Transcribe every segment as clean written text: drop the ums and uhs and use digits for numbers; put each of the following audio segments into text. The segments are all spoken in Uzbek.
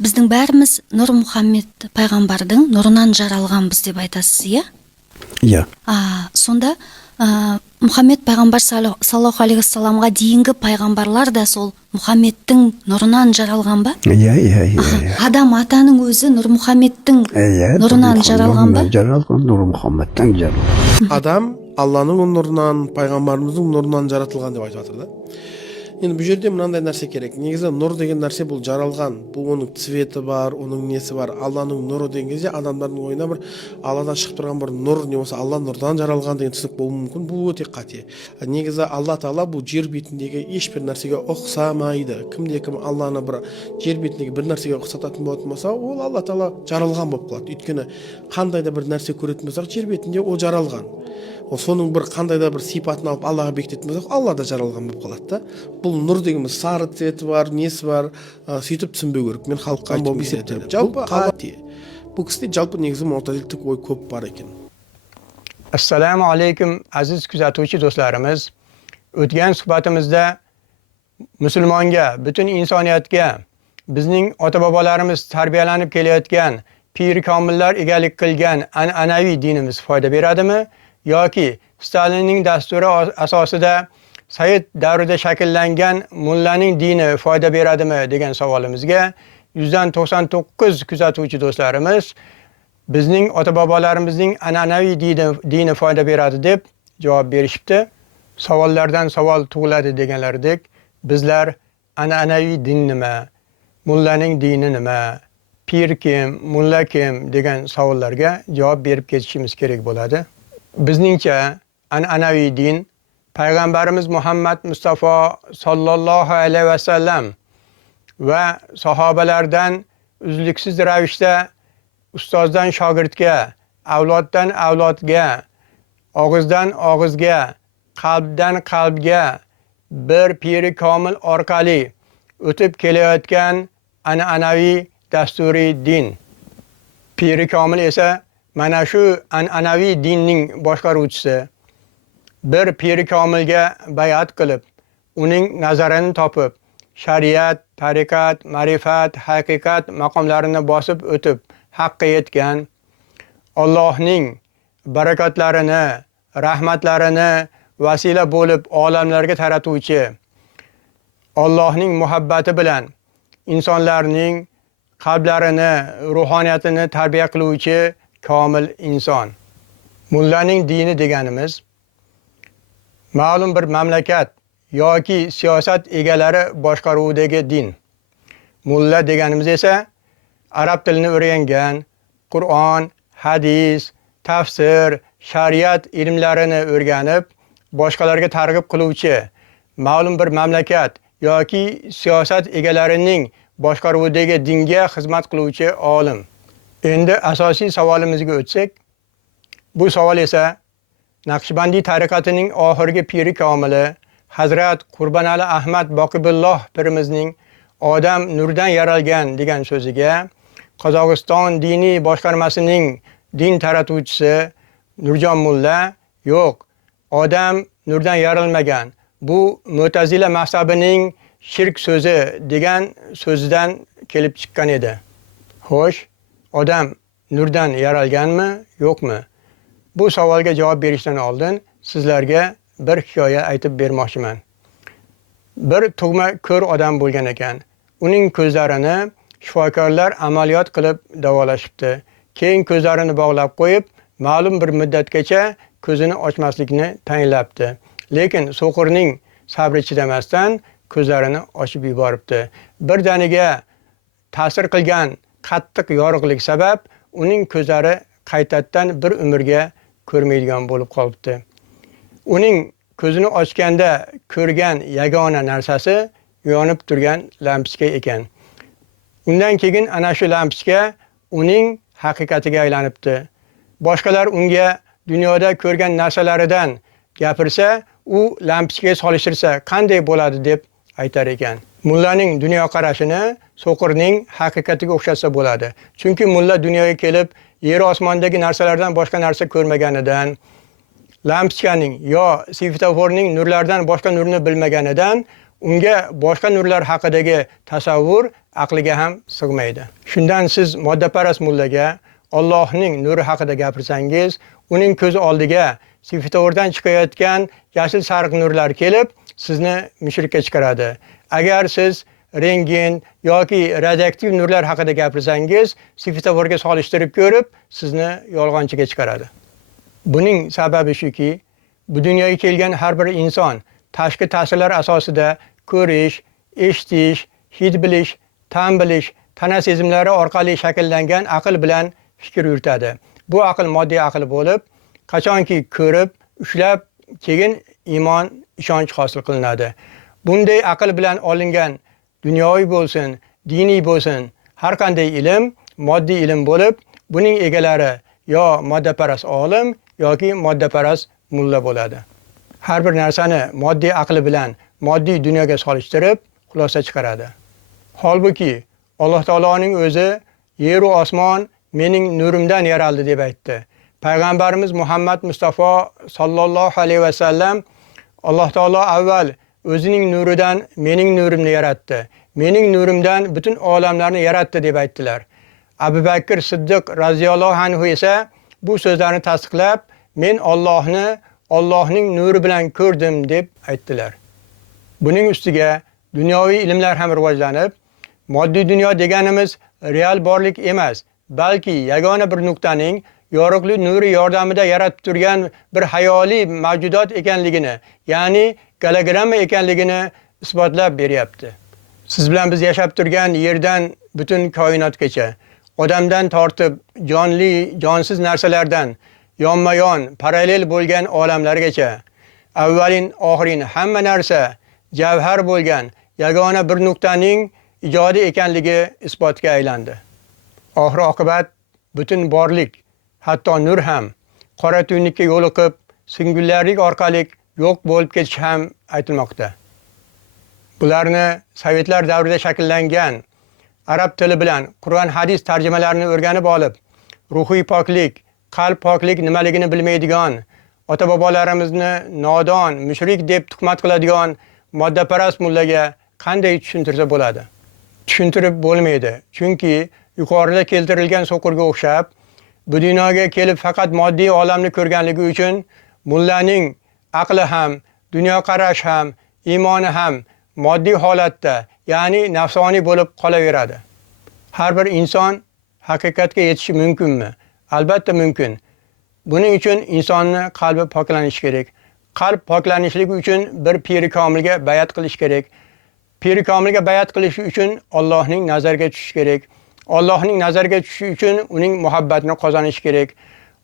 Bizning bәрimiz Нұр Мұхаммед пайғамбардың нұрынан жаралғанбыз деп айтасыз, иә? Иә. Сонда Мұхаммед пайғамбар саллаллаху алейхи вассаламға дейінгі пайғамбарлар да сол Мұхаммедтің нұрынан жаралған ба? Иә. Адам атаның өзі Нұр Мұхаммедтің нұрынан жаралған ба? Жаралған, Нұр Мұхаммедтен жаралған. Адам Алланың нұрынан, пайғамбарымыздың нұрынан жаратылған деп айтып жатыр да. Енді бұл жерде мынандай нәрсе керек. Негізі нұр деген нәрсе бұл жаралған. Бұл оның цветі бар, оның несі бар. Алланың нұры деген кезде адамдардың ойына бір Алладан шығып тұрған бір нұр не болса Алла нұрдан жаралған деген түсінік болуы мүмкін. Бұл өте қате. Негізі Алла Тағала бұл жер бетіндегі ешбір нәрсеге ұқсамайды. Кімде-кім Алланы бір жер бетіндегі бір нәрсеге ұқсататын болатын болса, ол Алла Тағала жаралған болып қалады. Өйткені қандай да бір нәрсе көретін болсақ, жер бетінде ол жаралған. Соның бір қандай да бір сипатын алып Аллаға бекітетін болсақ, Алла да жаралған болып қалады да. Бұл нұр дегеніміз сары цветі бар, несі бар, сөйтіп түсінбеу керек. Мен халыққа айтып есептедім. Жалпы қате. Бұл кісіде жалпы негізі мутазилдік ой көп бар екен. Assalomu alaykum aziz kuzatuvchi do'stlarimiz. O'tgan suhbatimizda musulmonga, butun insoniyatga bizning ota-bobolarimiz tarbiyalanib kelayotgan pir komillar egalik qilgan an'anaviy dinimiz foyda beradimi yoki Stalinning dasturi asosida Said davrida shakllangan mullaning dini foyda beradimi degan savolimizga 199 kuzatuvchi do'stlarimiz bizning ota-bobolarimizning an'anaviy dini foyda beradi deb javob berishibdi. Savollardan savol tug'iladi deganlaridek, bizlar an'anaviy din nima, mullaning dini nima, pir kim, mulla kim degan savollarga javob berib ketishimiz kerak bo'ladi. Bizningcha an'anaviy din Payg'ambarimiz Muhammad Mustafa sallallohu alayhi va sallam va sahobalardan uzluksiz ravishda ustozdan shogirdga, avloddan avlodga, og'izdan og'izga, qalbdan qalbga bir piri komil orqali o'tib kelayotgan an'anaviy dasturiy din. Piri komil esa mana shu an'anaviy dinning boshqaruvchisi. Bir piri komilga bay'at qilib, uning nazarini topib, shariat, tariqat, ma'rifat, haqiqat maqomlarini bosib o'tib, haqqa yetgan, Allohning barakotlarini, rahmatlarini vasila bo'lib olamlarga taratuvchi, Allohning muhabbati bilan insonlarning qalblarini, ruhoniyatini tarbiya qiluvchi komil inson. Mullaning dini deganimiz ma'lum bir mamlakat yoki siyosat egalari boshqaruvidagi din. Mulla deganimiz esa arab tilini o'rgangan, Qur'on, hadis, tafsir, shariat ilmlarini o'rganib, boshqalarga targ'ib qiluvchi, ma'lum bir mamlakat yoki siyosat egalarining boshqaruvidagi dinga xizmat qiluvchi olim. Endi asosiy savolimizga o'tsak, bu savol esa Naqshbandiy tariqatining oxirgi piri komili Hazrat Qurbonali Ahmad Boqibulloh pirimizning odam nurdan yaralgan degan so'ziga Qozog'iston diniy boshqarmasining din taratuvchisi Nurjon mulla yo'q, odam nurdan yaralmagan. Bu Mu'tazila mazhabining shirk so'zi degan so'zidan kelib chiqqan edi. Xo'sh, odam nurdan yaralganmi, yo'qmi? Bu savolga javob berishdan oldin sizlarga bir hikoya aytib bermoqchiman. Bir tug'ma ko'r odam bo'lgan ekan. Uning ko'zlarini shifokorlar amaliyot qilib davolashibdi. Keyin ko'zlarini bog'lab qo'yib, ma'lum bir muddatgacha ko'zini ochmaslikni tayinlabdi. Lekin so'qirning sabri chidamasdan ko'zlarini ochib yuboribdi. Birdaniga ta'sir qilgan qattiq yorug'lik sabab uning ko'zlari qaytadan bir umrga ko'rmaydigan bo'lib qolibdi. Uning ko'zini ochganda ko'rgan yagona narsasi yonib turgan lampochka ekan. Undan keyin ana shu lampochka uning haqiqatiga aylanibdi. Boshqalar unga dunyoda ko'rgan narsalaridan gapirsa, u lampochkaga solishtirsa qanday bo'ladi deb aytar ekan. Mullaning dunyo qarashini so'qirning haqiqatiga o'xshatsa bo'ladi. Chunki mulla dunyoga kelib, yer osmondagi narsalardan boshqa narsa ko'rmaganidan, lampochkaning yo svetoforning nurlaridan boshqa nurni bilmaganidan unga boshqa nurlar haqidagi tasavvur aqliga ham sig'maydi. Shundan siz moddaparast mullaga Allohning nuri haqida gapirsangiz, uning ko'zi oldiga svetofordan chiqayotgan yashil sariq nurlar kelib, sizni mushrikka chiqaradi. Agar siz rentgen yoki radioaktiv nurlar haqida gapirsangiz, svetoforga solishtirib ko'rib, sizni yolg'onchiga chiqaradi. Buning sababi shuki, bu dunyoga kelgan har bir inson tashqi ta'sirlar asosida ko'rish, eshitish, hid bilish, ta'm bilish, tana sezimlari orqali shakllangan aql bilan fikr yuritadi. Bu aql moddiy aql bo'lib, qachonki ko'rib, ushlab, keyin iymon, ishonch hosil qilinadi. Bunday aql bilan olingan dunyoviy bo'lsin, diniy bo'lsin, har qanday ilm moddiy ilm bo'lib, buning egalari yo moddaparast olim yoki moddaparast mulla bo'ladi. Har bir narsani moddiy aqli bilan moddiy dunyoga solishtirib, xulosa chiqaradi. Holbuki Alloh taoloning o'zi yer va osmon mening nurimdan yaraldi deb aytdi. Payg'ambarimiz Muhammad Mustafa sallallohu alayhi va sallam Alloh taolo avval o'zining nuridan mening nurimni yaratdi. Mening nurimdan butun olamlarni yaratdi deb aytdilar. Abu Bakr Siddiq radhiyallohu anhu esa bu so'zlarni tasdiqlab, men Allohning nuri bilan ko'rdim deb aytdilar. Buning ustiga dunyoviy ilmlar ham rivojlanib, moddiy dunyo deganimiz real borlik emas, balki yagona bir nuqtaning yorug'lik nuri yordamida yaratib turgan bir hayoliy mavjudot ekanligini, ya'ni gologramma ekanligini isbotlab beryapti. Siz bilan biz yashab turgan yerdan butun koinotgacha, odamdan tortib jonli, jonsiz narsalardan yonma-yon, parallel bo'lgan olamlargacha, avvalin, oxirin hamma narsa javhar bo'lgan yagona bir nuqtaning ijodi ekanligi isbotga aylandi. Oxir oqibat butun borlik, hatto nur ham qora tuynukka yo'liqib, singullarlik orqali yo'q bo'lib ketishi ham aytilmoqda. Bularni sovetlar davrida shakllangan arab tili bilan Qur'on hadis tarjimalarini o'rganib olib, ruhiy poklik, qalb poklik nimaligini bilmaydigan, ota-bobolarimizni nodon, mushrik deb tuhmat qiladigan moddaparast mullaga qanday tushuntirsa bo'ladi? Tushuntirib bo'lmaydi. Chunki yuqorida keltirilgan so'qirga o'xshab, bu dunyoga kelib faqat moddiy olamni ko'rganligi uchun mullaning aqli ham, dunyoqarash ham, iymoni ham moddiy holatda, ya'ni nafsoniy bo'lib qolaveradi. Har bir inson haqiqatga yetishi mumkinmi? Albatta mumkin. Buning uchun insonning qalbi poklanishi kerak. Qalb poklanishligi uchun bir piri komilga bayat qilish kerak. Piri komilga bayat qilish uchun Allohning nazariga tushish kerak. Allohning nazariga tushish uchun uning muhabbatini qozonish kerak.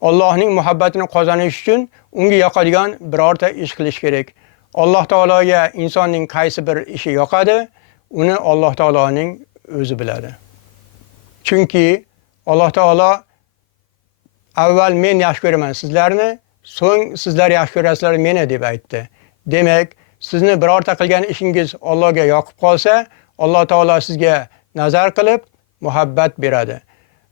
Allohning muhabbatini qozonish uchun unga yoqadigan birorta ish qilish kerak. Alloh taologa insonning qaysi bir ishi yoqadi, uni Alloh taoloning o'zi biladi. Chunki Alloh taolo avval men yaxshi ko'raman sizlarni, so'ng sizlar yaxshi ko'rasizlar meni deb aytdi. Demak, sizni birorta qilgan ishingiz Allohga yoqib qolsa, Alloh taolo sizga nazar qilib muhabbat beradi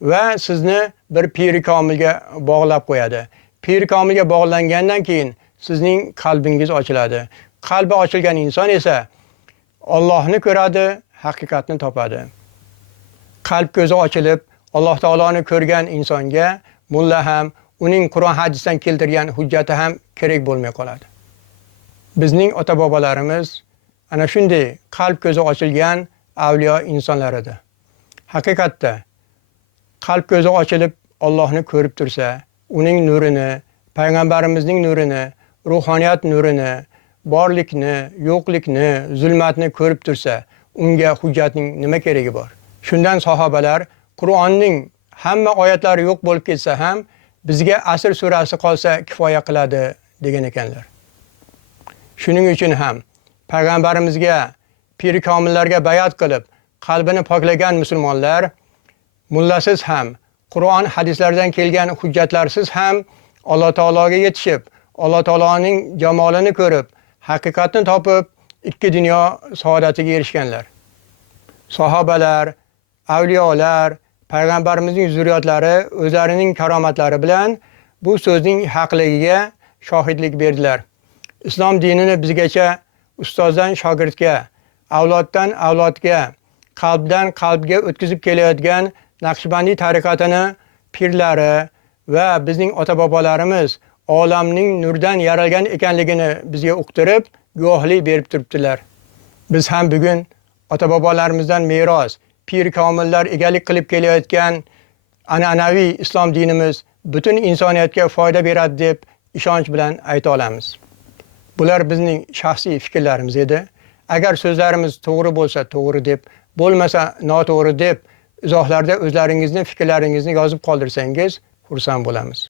va sizni bir piri komilga bog'lab qo'yadi. Piri komilga bog'langandan keyin sizning qalbingiz ochiladi. Qalbi ochilgan inson esa Allohni ko'radi, haqiqatni topadi. Qalb ko'zi ochilib, Alloh taoloni ko'rgan insonga mulla ham, uning Qur'on hadisdan keltirgan hujjati ham kerak bo'lmay qoladi. Bizning ota-bobolarimiz ana shunday qalb ko'zi ochilgan avliyo insonlar edi. Haqiqatda qalb ko'zi ochilib Allohni ko'rib tursa, uning nurini, payg'ambarimizning nurini, ruhoniyat nurini, borlikni, yo'qlikni, zulmatni ko'rib tursa, unga hujjatning nima keragi bor? Shundan sahobalar Qur'onning hamma oyatlari yo'q bo'lib ketsa ham bizga Asr surasi qolsa kifoya qiladi degan ekanlar. Shuning uchun ham payg'ambarimizga, piri komillarga bayat qilib, qalbini poklagan musulmonlar mullasiz ham, Qur'on hadislardan kelgan hujjatlarsiz ham Alloh taologa yetishib, Alloh taoloning jamolini ko'rib, haqiqatni topib, ikki dunyo saodatiga erishganlar. Sahobalar, avliyolar, payg'ambarimizning zurriyotlari o'zlarining karomatlari bilan bu so'zning haqligiga shohidlik berdilar. Islom dinini bizgacha ustozdan shogirdga, avloddan avlodga, qalbdan qalbga o'tkazib kelayotgan Naqshbandiy tariqatini pirlari va bizning ota-bobolarimiz olamning nurdan yaralgan ekanligini bizga uqtirib, guvohlik berib turibdilar. Biz ham bugun ota-bobolarimizdan meros, pir komillar egalik qilib kelayotgan an'anaviy islom dinimiz butun insoniyatga foyda beradi deb ishonch bilan ayta olamiz. Bular bizning shaxsiy fikrlarimiz edi. Agar so'zlarimiz to'g'ri bo'lsa to'g'ri deb, bo'lmasa noto'g'ri deb izohlarda o'zlaringizning fikrlaringizni yozib qoldirsangiz xursand bo'lamiz.